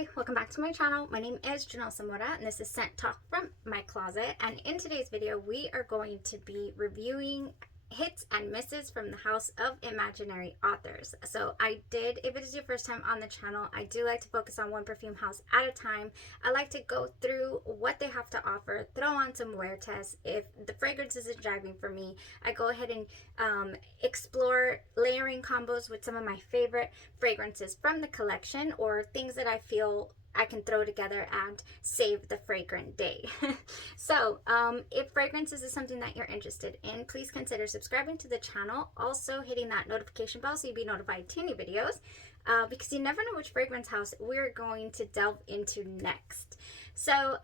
Hi, welcome back to my channel. My name is Janelle Zamora and this is Scent Talk from my closet. And in today's video, we are going to be reviewing hits and misses from the house of imaginary authors. So if it is your first time on the channel, I do like to focus on one perfume house at a time. I like to go through what they have to offer, throw on some wear tests. If the fragrance isn't driving for me, I go ahead and explore layering combos with some of my favorite fragrances from the collection, or things that I feel I can throw together and save the fragrant day. So if fragrances is something that you're interested in, please consider subscribing to the channel, also hitting that notification bell so you'll be notified to new videos, because you never know which fragrance house we're going to delve into next. So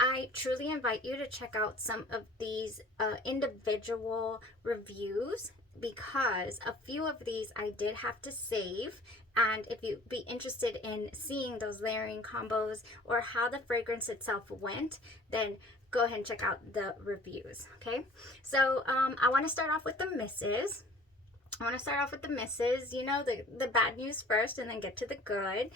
I truly invite you to check out some of these individual reviews, because a few of these I did have to save. And if you'd be interested in seeing those layering combos or how the fragrance itself went, then go ahead and check out the reviews. Okay, so I want to start off with the misses. You know, the bad news first and then get to the good.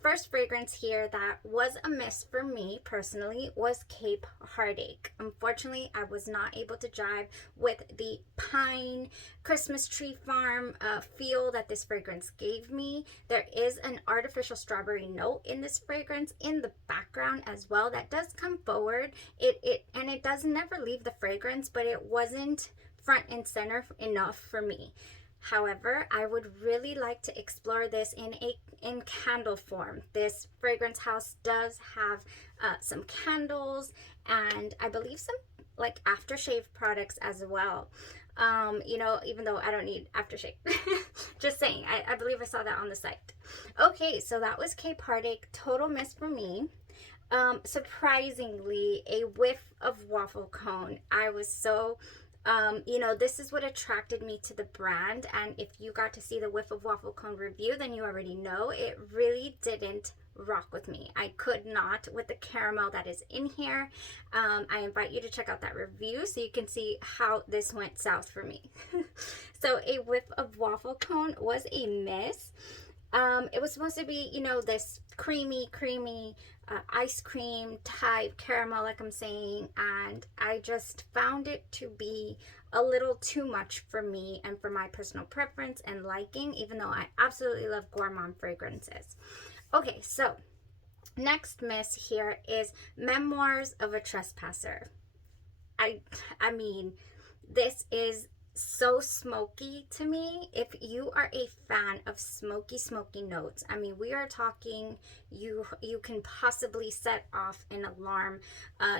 First fragrance here that was a miss for me personally was Cape Heartache. Unfortunately, I was not able to jive with the pine Christmas tree farm feel that this fragrance gave me. There is an artificial strawberry note in this fragrance in the background as well that does come forward. It does never leave the fragrance, but it wasn't front and center enough for me. However, I would really like to explore this in candle form. This fragrance house does have some candles and I believe some like aftershave products as well. You know, even though I don't need aftershave. Just saying, I believe I saw that on the site. Okay, so that was Cape Heartache. Total miss for me. Surprisingly, a whiff of waffle cone. I was so you know, this is what attracted me to the brand, and if you got to see the whiff of waffle cone review, then you already know it really didn't rock with me. I could not with the caramel that is in here. I invite you to check out that review so you can see how this went south for me. So a whiff of waffle cone was a miss. It was supposed to be, you know, this creamy ice cream type caramel, like I'm saying, and I just found it to be a little too much for me and for my personal preference and liking, even though I absolutely love gourmand fragrances. Okay, so next miss here is Memoirs of a Trespasser. I mean, this is so smoky to me. If you are a fan of smoky notes, I mean, we are talking, you can possibly set off an alarm,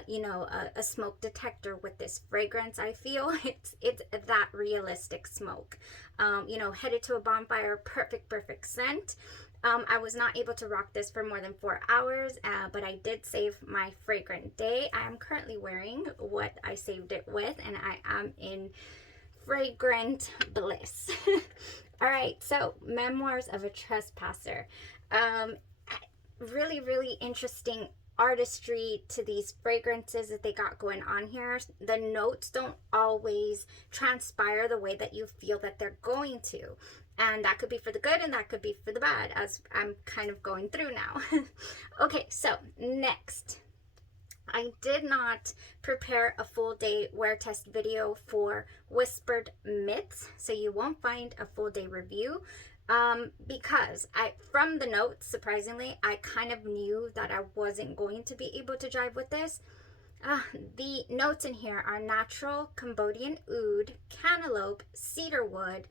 you know, a smoke detector with this fragrance. I feel it's that realistic smoke. You know, headed to a bonfire, perfect scent. I was not able to rock this for more than 4 hours, but I did save my fragrant day. I am currently wearing what I saved it with, and I am in fragrant bliss. All right, so Memoirs of a Trespasser. Really interesting artistry to these fragrances that they got going on here. The notes don't always transpire the way that you feel that they're going to, and that could be for the good and that could be for the bad, as I'm kind of going through now. Okay, so next, I did not prepare a full day wear test video for Whispered Myths, so you won't find a full day review, because from the notes, surprisingly, I kind of knew that I wasn't going to be able to jive with this. The notes in here are natural Cambodian oud, cantaloupe, cedarwood,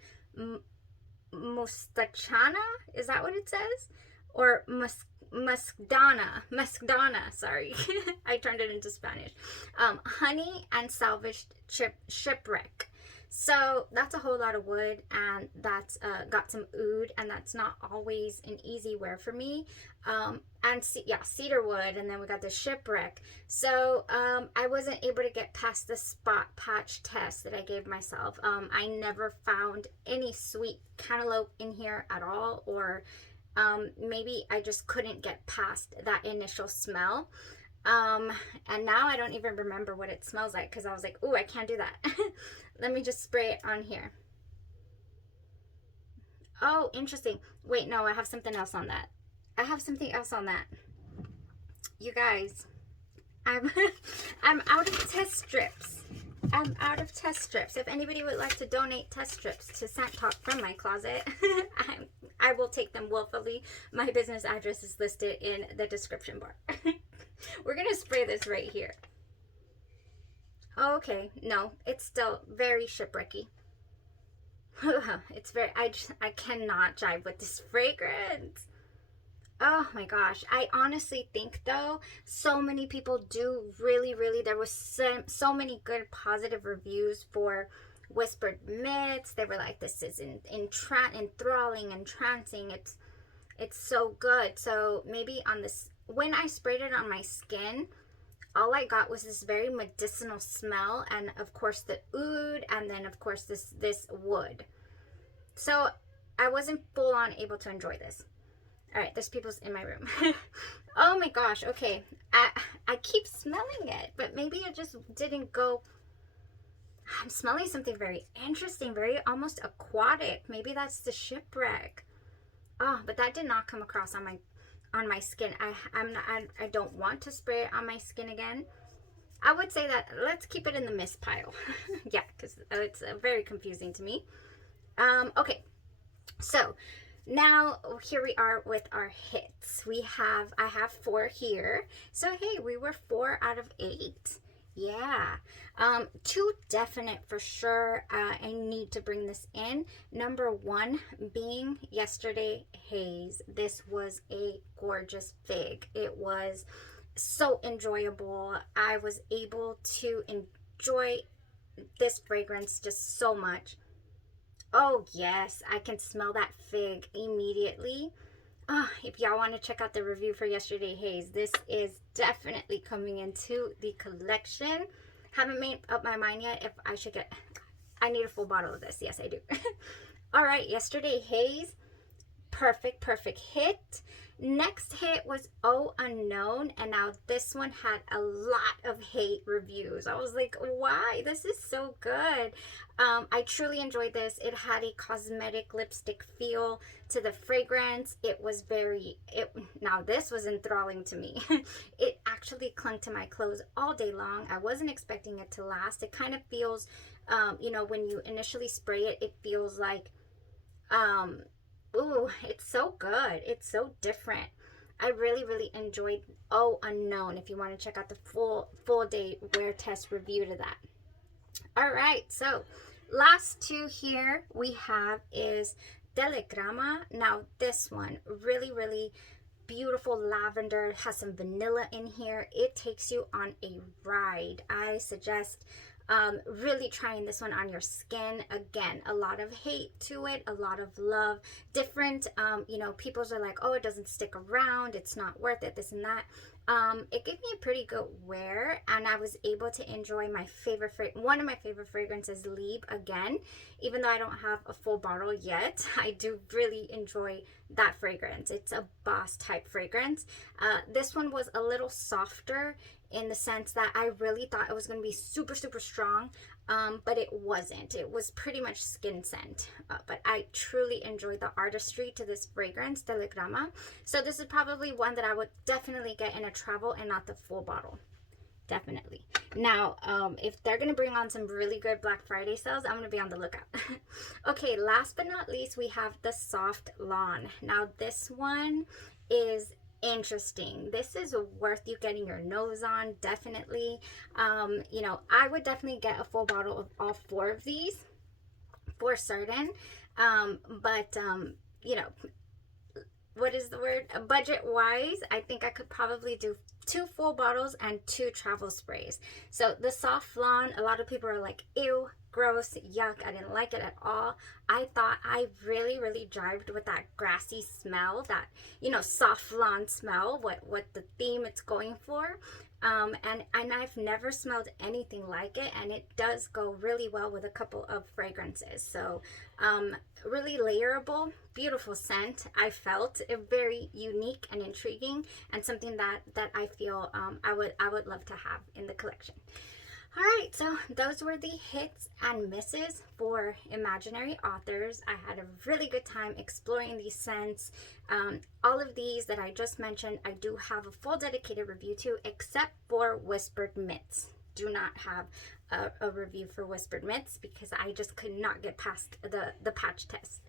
mustachana, is that what it says? Or muskdana, sorry. I turned it into Spanish. Honey and salvaged shipwreck. So that's a whole lot of wood, and that's got some oud, and that's not always an easy wear for me. Yeah, cedarwood, and then we got the shipwreck. So I wasn't able to get past the spot patch test that I gave myself. I never found any sweet cantaloupe in here at all, or maybe I just couldn't get past that initial smell. And now I don't even remember what it smells like, because I was like, ooh, I can't do that. Let me just spray it on here. Oh, interesting. Wait, no, I have something else on that. I have something else on that. You guys, I'm I'm out of test strips. I'm out of test strips. If anybody would like to donate test strips to Scent Talk from my closet, I will take them willfully. My business address is listed in the description bar. We're gonna spray this right here. Okay, no, it's still very shipwrecky. It's very, I cannot jive with this fragrance. Oh my gosh. I honestly think though, so many people do really, there was so many good positive reviews for Whispered Myths. They were like, this is enthralling, entrancing. It's so good. So maybe on this, when I sprayed it on my skin, all I got was this very medicinal smell, and of course the oud, and then of course this wood. So I wasn't full on able to enjoy this. All right, there's people's in my room. Oh my gosh, okay. I keep smelling it, but maybe it just didn't go. I'm smelling something very interesting, very almost aquatic. Maybe that's the Shipwreck. Oh, but that did not come across on my skin. I don't want to spray it on my skin again. I would say that let's keep it in the mist pile. Yeah, because it's very confusing to me. Okay, so now here we are with our hits. I have 4 here. So hey, we were 4 out of 8. Yeah. 2 definite for sure. I need to bring this in. Number 1 being Yesterday Haze. This was a gorgeous fig. It was so enjoyable. I was able to enjoy this fragrance just so much. Oh yes, I can smell that fig immediately. If y'all want to check out the review for Yesterday Haze, this is definitely coming into the collection. Haven't made up my mind yet if I should get, I need a full bottle of this. Yes, I do. All right, Yesterday Haze, perfect hit. Next hit was Oh Unknown, and now this one had a lot of hate reviews. I was like, why? This is so good. I truly enjoyed this. It had a cosmetic lipstick feel to the fragrance. It was now this was enthralling to me. It actually clung to my clothes all day long. I wasn't expecting it to last. It kind of feels, when you initially spray it, it feels like, ooh, it's so good. It's so different. I really enjoyed Oh Unknown. If you want to check out the full day wear test review to that. All right, so last 2 here we have is Telegrama. Now this one, really beautiful lavender. It has some vanilla in here. It takes you on a ride. I suggest really trying this one on your skin. Again, a lot of hate to it, a lot of love. Different, people's are like, oh, it doesn't stick around, it's not worth it, this and that. It gave me a pretty good wear, and I was able to enjoy my one of my favorite fragrances, Lieb, again. Even though I don't have a full bottle yet, I do really enjoy that fragrance. It's a boss type fragrance. This one was a little softer in the sense that I really thought it was going to be super strong, but it wasn't. It was pretty much skin scent, but I truly enjoyed the artistry to this fragrance, Telegrama. So this is probably one that I would definitely get in a travel and not the full bottle. Definitely. Now, if they're going to bring on some really good Black Friday sales, I'm going to be on the lookout. Okay, last but not least, we have the Soft Lawn. Now, this one is interesting. This is worth you getting your nose on, definitely. I would definitely get a full bottle of all 4 of these for certain. What is the word? Budget wise, I think I could probably do 2 full bottles and 2 travel sprays. So the Soft Lawn, a lot of people are like, ew, gross, yuck, I didn't like it at all. I thought I really jived with that grassy smell, that, soft lawn smell, what the theme it's going for. And I've never smelled anything like it, and it does go really well with a couple of fragrances. So really layerable, beautiful scent. I felt it very unique and intriguing, and something that I feel I would love to have in the collection. All right, so those were the hits and misses for imaginary authors. I had a really good time exploring these scents. All of these that I just mentioned, I do have a full dedicated review to, except for Whispered Mitts. Do not have a review for Whispered Mitts because I just could not get past the patch test.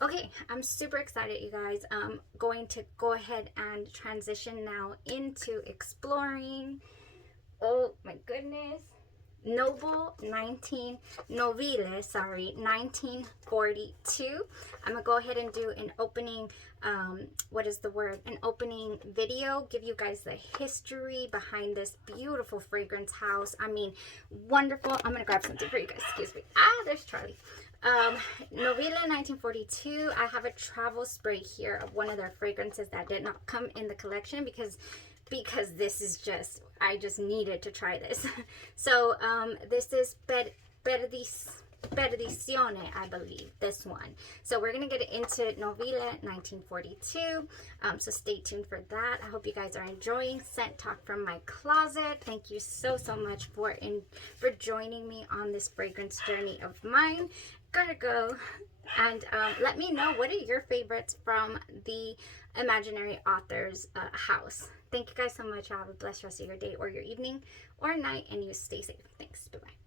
Okay, I'm super excited, you guys. I'm going to go ahead and transition now into exploring. Oh my goodness. Novile, sorry, 1942. I'm gonna go ahead and do an opening, what is the word? An opening video, give you guys the history behind this beautiful fragrance house. I mean, wonderful. I'm gonna grab something for you guys, excuse me. Ah, there's Charlie. Novile 1942. I have a travel spray here of one of their fragrances that did not come in the collection because this is just, I just needed to try this. So this is Perdizione, I believe, this one. So we're gonna get into Novile 1942. So stay tuned for that. I hope you guys are enjoying Scent Talk from my closet. Thank you so much for joining me on this fragrance journey of mine. Gotta go. And let me know, what are your favorites from the Imaginary Authors house. Thank you guys so much. Have a blessed rest of your day or your evening or night, and you stay safe. Thanks. Bye-bye.